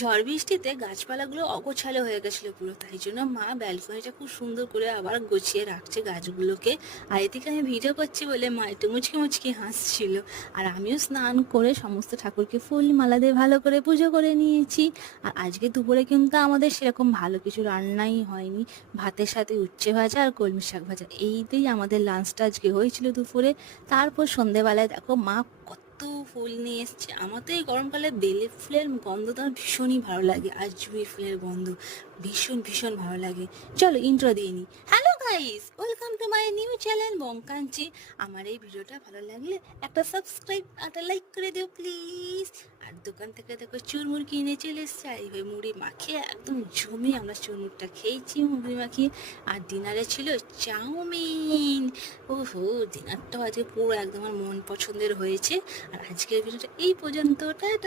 ঝড় বৃষ্টিতে গাছপালাগুলো অগোছালো হয়ে গেছিল পুরো, তাই জন্য মা ব্যালকনিটা খুব সুন্দর করে আবার গুছিয়ে রাখছে গাছগুলোকে। আর এদিকে আমি ভিডিও করছি বলে মা একটু মুচকি মুচকি হাসছিল। আর আমিও স্নান করে সমস্ত ঠাকুরকে ফুল মালা দিয়ে ভালো করে পুজো করে নিয়েছি। আর আজকে দুপুরে কিন্তু আমাদের সেরকম ভালো কিছু রান্নাই হয়নি। ভাতের সাথে উচ্ছে ভাজা আর কলমি শাক ভাজা, এইটাই আমাদের লাঞ্চটা আজকে হয়েছিল দুপুরে। তারপর সন্ধেবেলায় দেখো মা কত ফুল নিয়ে এসছে। আমার তো এই গরমকালে বেলি ফুলের গন্ধটা আমার ভীষণই ভালো লাগে, আর জুঁই ফুলের গন্ধ ভীষণ ভীষণ ভালো লাগে। চলো ইন্ট্রো দিয়ে নিই। Hello guys, welcome to my new channel বংকাঞ্চি। আমার এই ভিডিওটা ভালো লাগলে একটা সাবস্ক্রাইব আর একটা লাইক করে দিও প্লিজ। আর দোকান থেকে দেখো চুরমুর কিনে চলে এসছে, আর এইভাবে মুড়ি মাখিয়ে একদম জমে আমরা চুরমুরটা খেয়েছি মুড়ি মাখিয়ে। আর ডিনারে ছিল চাউমিন। ওহো, ডিনারটাও আজকে পুরো একদম আমার মন পছন্দের হয়েছে। আর আজকের ভিডিওটা এই পর্যন্ত, টাটা।